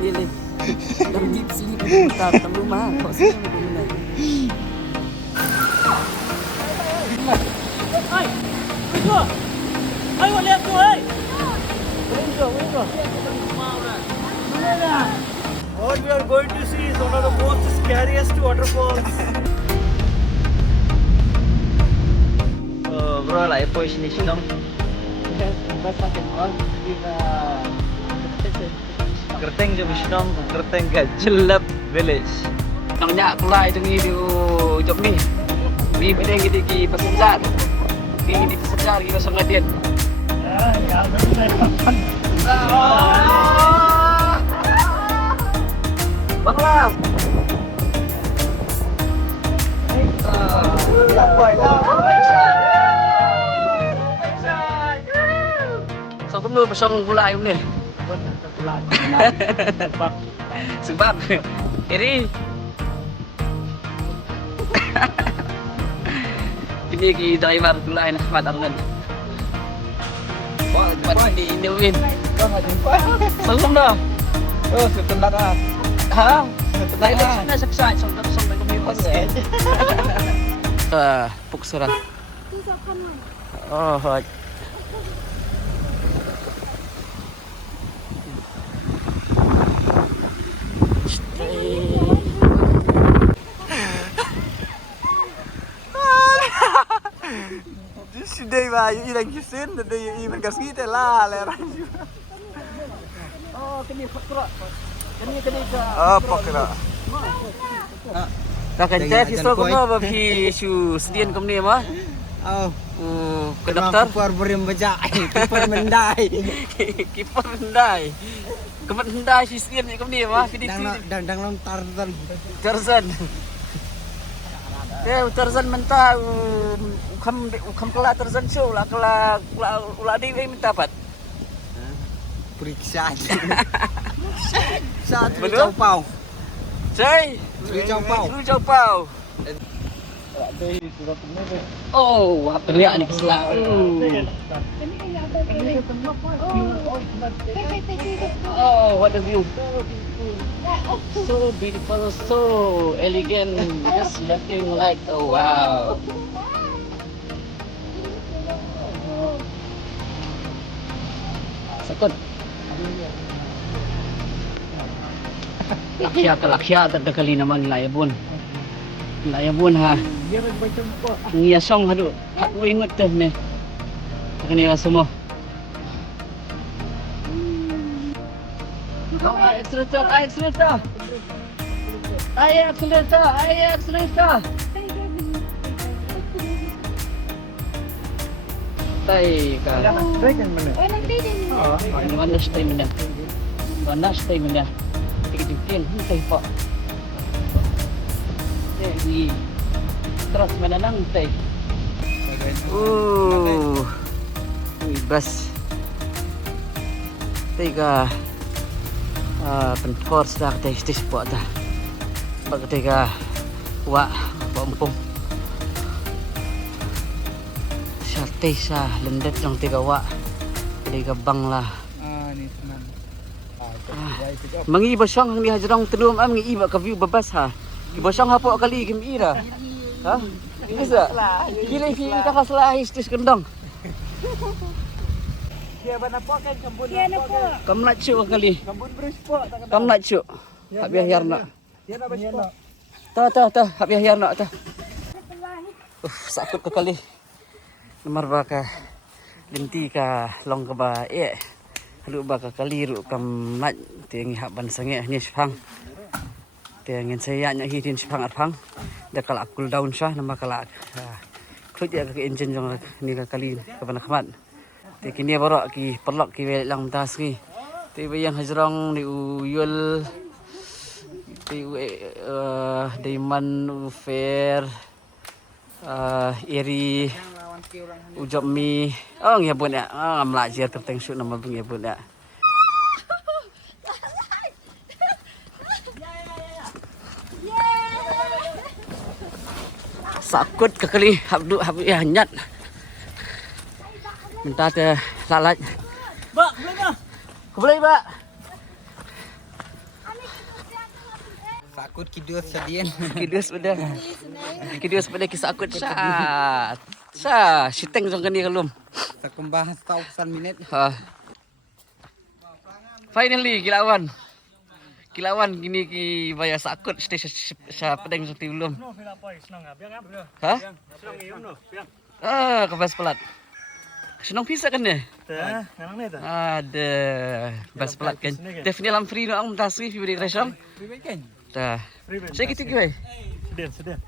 Milih. Pergi ke sini bentar, ke rumah. Kok sini benar. Hai. Tunggu. Ayo lihat tuh, hai. Tunggu. What we are going to see is one of the most scariest waterfalls. Bro, lah po sini sini dong. Kerteng je Bishnong, Kerteng ka Jelap Village. Nang nyak kulai tu ni di job ni. Di bedeng kita ki pasar. Di pasar kita sangat dia. Bangla. Sao cũng luôn mà xong kulai cũng nè. Sebab ini ini ki driver tulay na matangan. Wah, mati di Indowin. Salam dah. Oh, setelah dah. Ha? Lain sana saksa sampai kami pas. Puksura. Oh, hot. Đây mà như đánh cái xuyên đây mình cả xí thế là Oh, kini puksura. Kini ka. Pakra. Dah kan cek kisah kau apa pi su sedian kau ni mah? Ke dokter. Kiper berim baca, kiper mendai. Kiper mendai. Kemat mendai si sedian kau ni mah? Dang long Tarzan. Tarzan. Tarzan mentah ukam kelak Tarzan show lah kelak ulah di minta pat. Periksa aja. Saat Cau Pau. Cai. Cau Pau. Oh, apa riak ni keselak. Oh, what a view. So beautiful, so elegant, just looking like oh wow. Sakot. Laksya terkali naman layabun. Layabun ha. Ngiyasong hadu. Aku ingat teh ne. Kani semua. Accelerator. Tay ka. Mana stay mana. Tikin tay pa. Di terus mana nang tay. Bas. Tay ka. Penforce dah kita istis buat dah. Bak ketika wak bompong. Sate sah lendet yang tiga wak. Tiga bang lah. Ni teman. Mangi basang ni hajrang telum am ngi iba ka view babas ha. Ki basang hapo kali kim ira. Ha? Bisa. Kila ki ka kaslah istis kendang. Dia bana po kan kambun. Kam nak cuk kali. Kambun berispo tak Kam nak cuk. Habis yarna. Dia nak berispo. Ta habis yarna ta. Sakit ke kali. Nomor baka linti ka long ka ba halu baka kali ru kam mat tiangi haban sange ni sphang. Tiangin saya nya hitin sphang arphang. Da kala cool down sah nama kala. Khut ya ke engine jong ni ka kali ka bana khamat. Ti kini baru ki perlok ki lang tas ki. Ti bayang hajrong ni uyul ti Daiman Fair iri ujob mi ngabun ya melajar kerteng syuk nama ngabun ya. Sakut kekali habdu ya nyat. Minta te lalat. Bak, boleh dah. Boleh, Pak. Sakut kidus sedian. Kidus pada kisah akut siteng jong kani kalum. Sakembah 1,000 minit. Finally Kilawan gini ki baya sakut station sa pedeng sa tilum. No, fila pa isnang biang bro. Ha? Isnang yun no. Biang. Kabas pelat. Senang pisa kan ya? Nang ne ta. Ada bas pelat kan. Definitely lam free no ang taswi fi beri resong. Weekend. Dah. Free ben. Saya gitu gue. Sedih.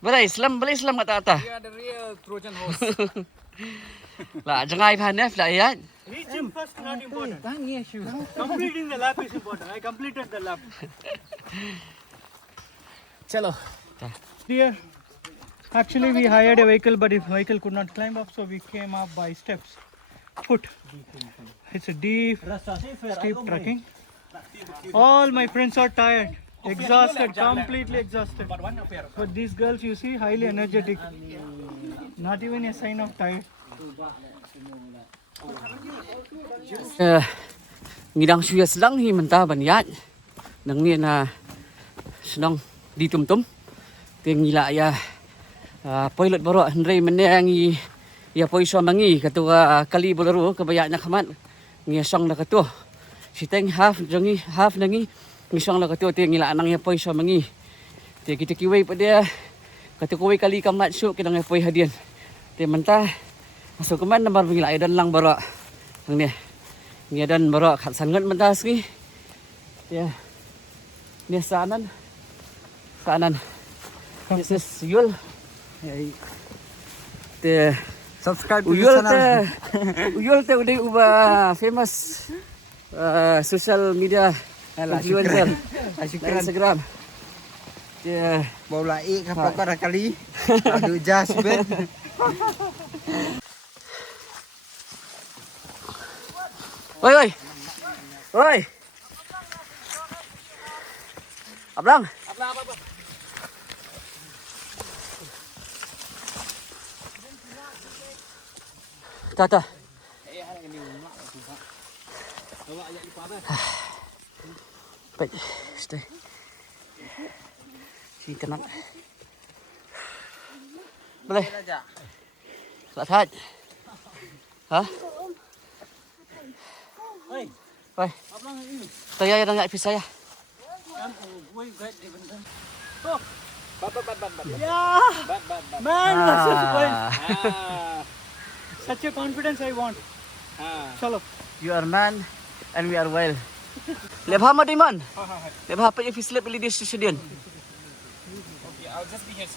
Balai Islam kata-kata. Dia ada real Trojan horse. Lah jangan ipan ya, lah ya. Reaching first not important. Tanya syu. Completing the lap is important. I completed the lap. Chalo. Dear, actually we hired a vehicle, but the vehicle could not climb up, so we came up by steps. Foot. It's a deep, steep trekking. All my friends are tired, exhausted, completely exhausted. But these girls, you see, highly energetic. Not even a sign of tired. Ngidang suya selang hi mentah baniat. Nang ni na senang ditum-tum. Ting ngila ya pilot baro Andre menengi ya poiso mangi katua kali bolaru kabaya na kaman. Ngisong na katu. Siteng half nangi ngisong na katu ting ngila nang ya poiso mangi. Ti kita kiwai pa dia katu kuwai kali kamat su kinang ya poi hadian. Ti mentah masuk keman nambar ngila edan lang baro. Nang ni. Ngiadan baro khat sangat mentas ni. Ya. Ni sanan. This is Uyul. The Subscribe to Uyul the channel. Uyul udah ubah famous social media influencer. Syukran. Instagram. Ya. Bawa laik kapal kau kali. Aduh jas bet. Oi. Ablang. Tata. Baik, stay. Si tenang. Boleh. Tak tahan. Ha? Oi. Saya yang nak pisah ya. Yeah. Man, that's such a point. Such a confidence I want. Chalo. You are man and we are well. Lebih hamad iman. Lebih apa yang fislip pilih di stadion. Okay, I'll just be here.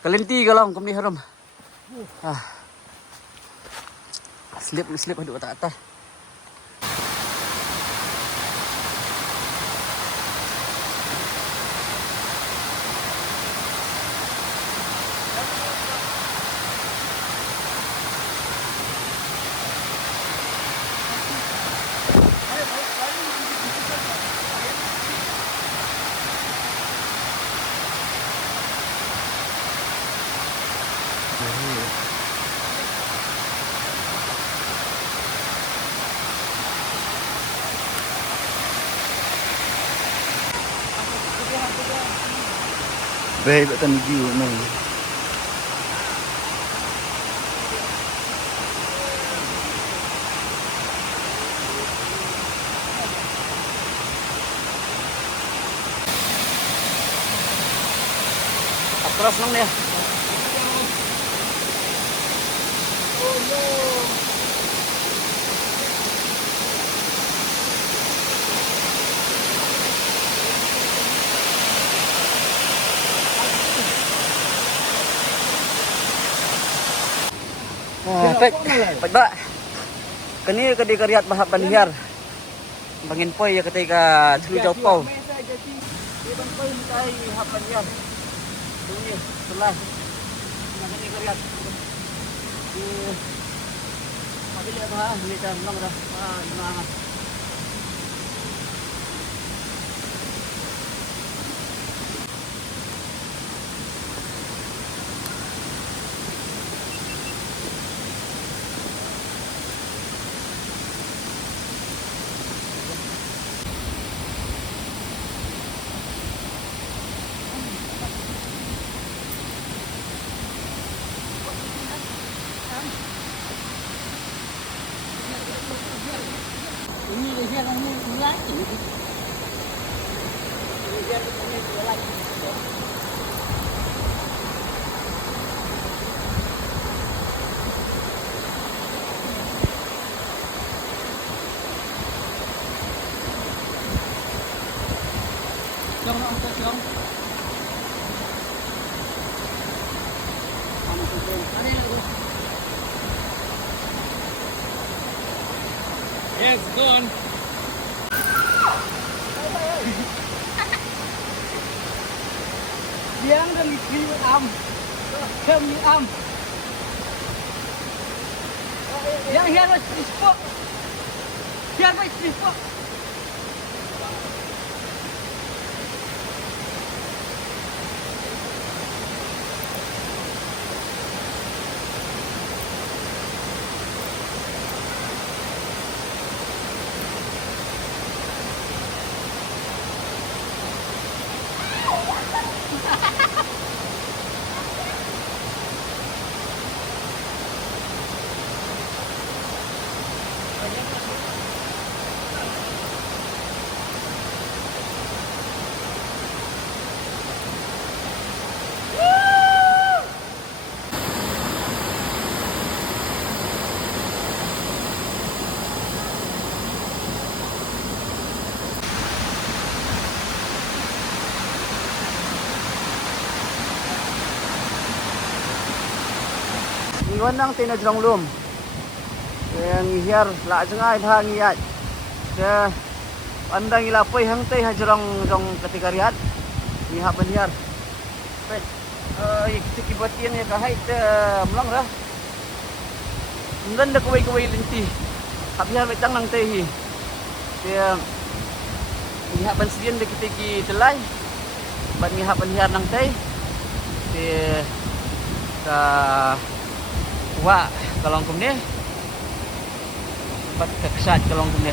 Kalenti kalau kami haram. Slip aduk atas. Baik, tak view no. Atras nang dia. Baik, ba. Kani ka di kariat bahap banhiar. Bangin poy ya ketika tulu jauh pau. Di bang poy mitai hap banhiar. Tunggu selah. Kani kariat. Di Mabili ba ni tan lang dah. Gimana? Yes, go on. Yang dari kiri am, kami am. Yang harus dispok, harus dispok. Iwan nang tinajrong lum. Yang hiar la jengai hang iat. Ke pandang ilapoy hang teh hajrong jong ketika riat. Ni hak benhiar. Pet ikibatian ya kahai te melang dah. Ndan dak kuai linti. Hak biar betang nang teh hi. Dia ni hak bansian dak kitiki telai. Ban ni hak benhiar nang teh. Dia ka wah kalau kum ni bat kesat kalau kum ni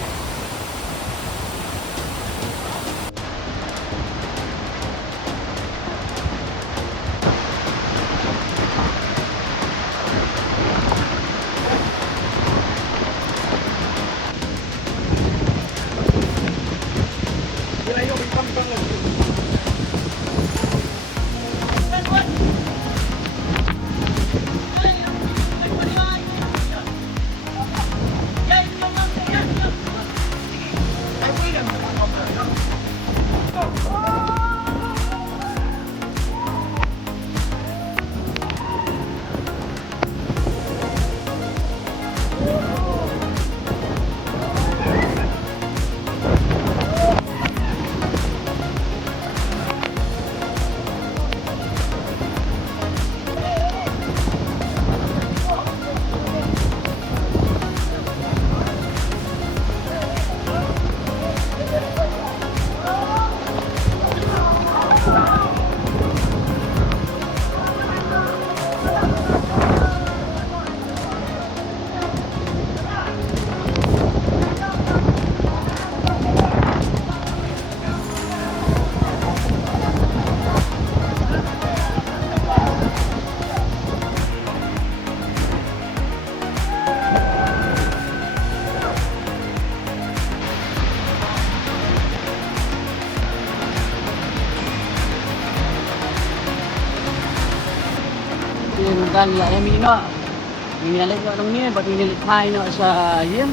kan ya yang ini lagi orang ni bagi ni thai no sa yem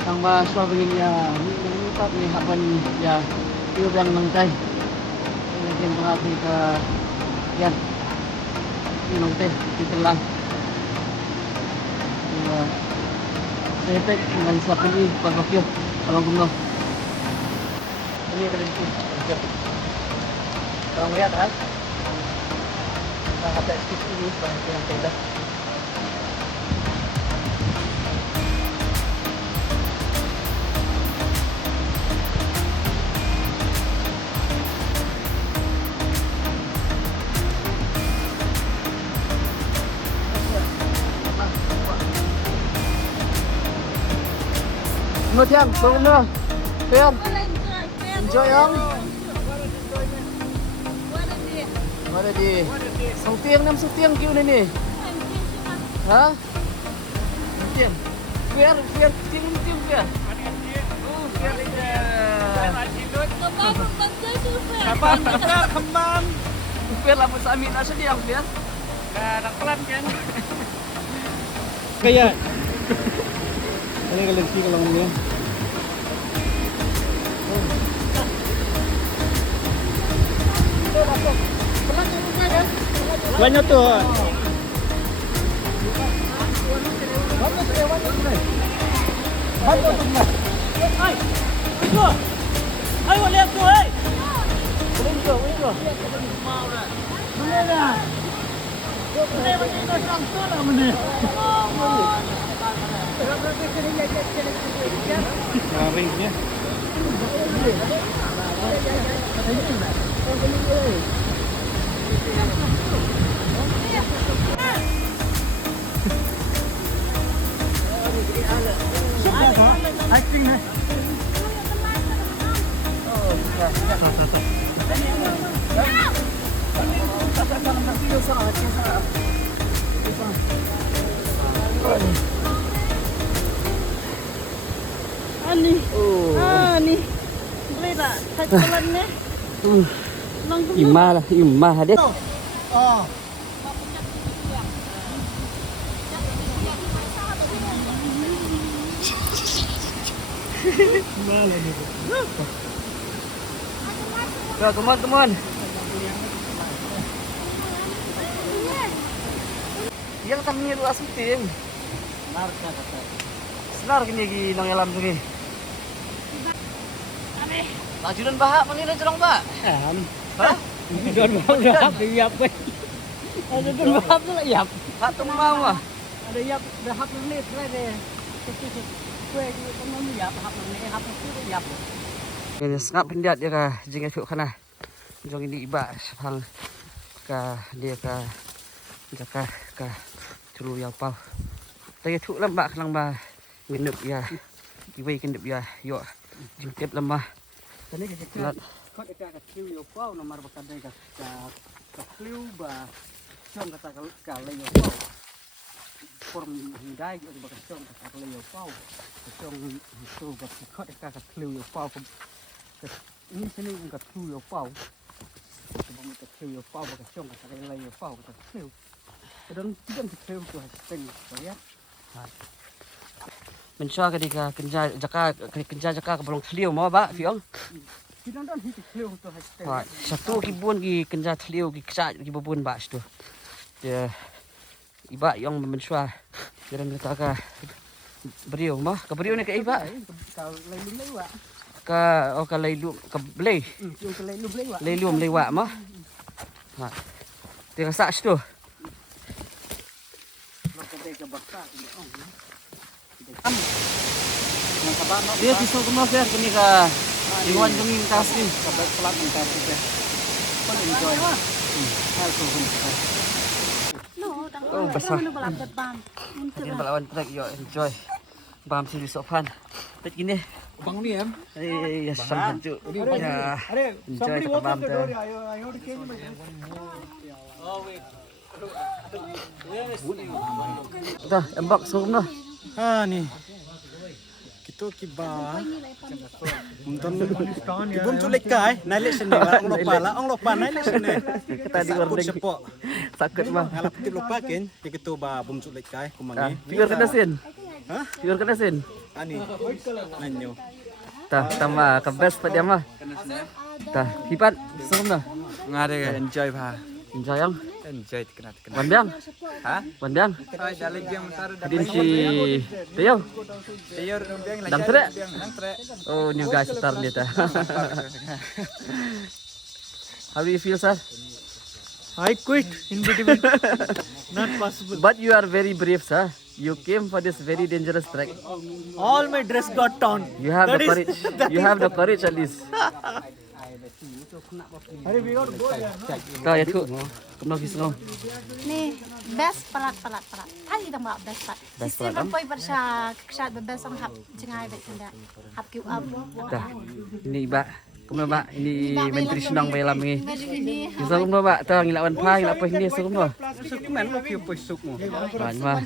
tang ba so begini ya ni tak ni haban ya itu yang nangkai yang mengerti ke yan ini nongte ditelan ya sepek dengan sapuli pagkakyo kalau gumno ini kerja kalau lihat kan ada stick ini banyak yang beda. Nó thêm, xuống nữa. Thêm. Enjoy không? Mana di? Song tiang kau ni. Ha? Tiang. Biar tiang. Kapan kita kembang? Biar lah sa amin na siya diyan, biar. Nagpelan kan? Kaya. Ini kalian sih kalau ngomongnya. Banyak tuh. Ayo lihat tuh, hei. Ringnya. Acting nih. Ani. Ani. Boleh tak? Tak jalan ni. Ima lah, ima dia. Oh. Ya, teman-teman. Yang kami itu asutin. Senar gini nang alam sini. Tajudan bahak manila jerong ba? Hah? Don bahap yap. Ada don bahap tu lah yap. Hak tung mau ah. Ada yap bahap ni try deh. Kue kamu yap bahap ni bahap tu yap. Ini sangat pendiat dia kah jengah tu kana. Jong ini iba hang ka dia ka jaka ka culu yau pau. Tapi tu lembak lang ba ngenup ya. Iwei kendup ya yo jengkep lemah. Tadi kita kau dekat keliu yo pau nomor berkadang kat keliu ba cong kata kalau yo pau. Form hindai yo ba cong kata kalau yo pau. Cong itu ba kau dekat keliu yo pau. Ini sini kat keliu yo pau. Sebelum kita keliu yo pau ba cong kata kalau yo pau kata keliu. Kadang tidak keliu tu haseng ya. Mensua ketika kenja jaka ke belong tliu mau ba fiong. Kita dah hit keliu tu haseng. Ha satu kibun ki kenja tliu ki ksa ki bubun ba stu. Dia iba yang mensua kiran kita ka beriu mah ke beriu ni ke iba Kau lain lewat. ka leilu ka blei Yung lain lewat. leilum lewa mah. Ha. Dia ksa stu. Dia kisah kemana fair kini ka iwan kami kasih. Sabar pelat minta kita. Pun enjoy. Help kita. No, tak. Oh, besar. Mana balap depan. Ini balawan trek yo enjoy. Bam sini sopan. Tek gini. Bang ni em. Ya sam haju. Ya. Enjoy ke bam tu. Dah, embak surum dah. Ah ni. Kita kiba. Untan kibum culik kai, naik sini lah. Ong lupa naik sini. Kita di luar negeri. Sepok. Sakit mah. Ngalap kita lupa kan. Kita ba bum culik kai kumangi. Figur kena sin. Hah? Figur kena sin. Ani. Nanyo. Tah, tambah ke best pada dia mah. Tah, hipat surum dah. Ngade ka enjoy ba. Enjoy yang. Enjoy kenat. Wan biang. Ha? Wan biang. Ay dali game taru Din si Teo. Tayor biang Dang tre. Nang tre. Oh, new guys start dia tah. How do you feel, sir? I quit in between. Not possible. But you are very brave, sir. You came for this very dangerous trek. All my dress got torn. You have the courage. You have the courage at least. Hari we got go there. Kau ya tu. Kemana kisah? Ni best palat. Ay dah mak best palat. Best Sisi palat, man poi bersah kesat bebas ang hap jengai bet tidak. Hap kiu up. Dah. Ini Iba. Kemana Mbak? Ini menteri senang bayalam ni. Mari ini. Kisah kemana Mbak? Tahu ngilawan pai, ngilap apa ini suruh kemana? Suk man mo kiyo pusuk mo. Ban mah.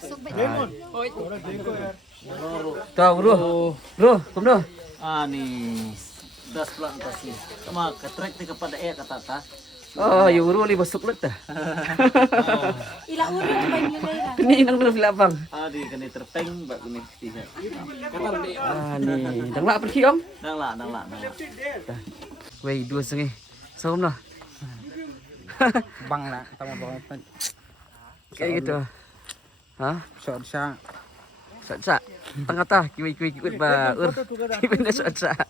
Tahu bro. Bro, kemana? Ah ni. das plantasi. Kama katrek ti kepada kata ta. Oh, yung uro li basok lang ta. Ila uro ba yung nila? Ini nang nang filabang. Di kani terpeng ba kuni ti. Katar di. Ni, dang la pergi om. Nang la. Wei, 2,5. Som lah. Bang nak tama bang. Kayak gitu. Hah? Shot siya. Sa. Tengah tah, kiwi-kiwi ba. Kiwi na sa. At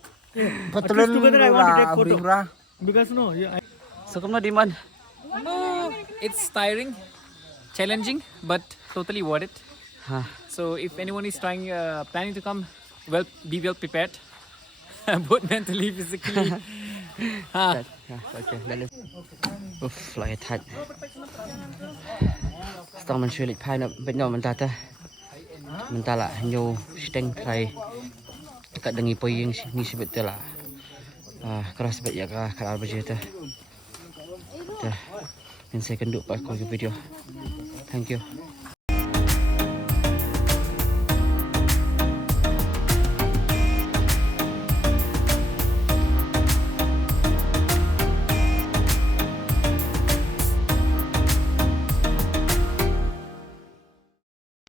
Patulan least together I want to take photo. Hura. Because no, So kamu di man? It's tiring, challenging, but totally worth it. Hah. So if anyone is planning to come, be well prepared, both mentally, physically. Okay, lalu. Uff, lagi thật. Stong mình suy lịch phai nó bên nhau mình ta ta. Mình ta lại nhiều steng thay. Dekat dengan poi yang ni sebetulnya lah. Keras sebab ya kalau begitu. Dah. Dan saya akan duduk pada video. Thank you.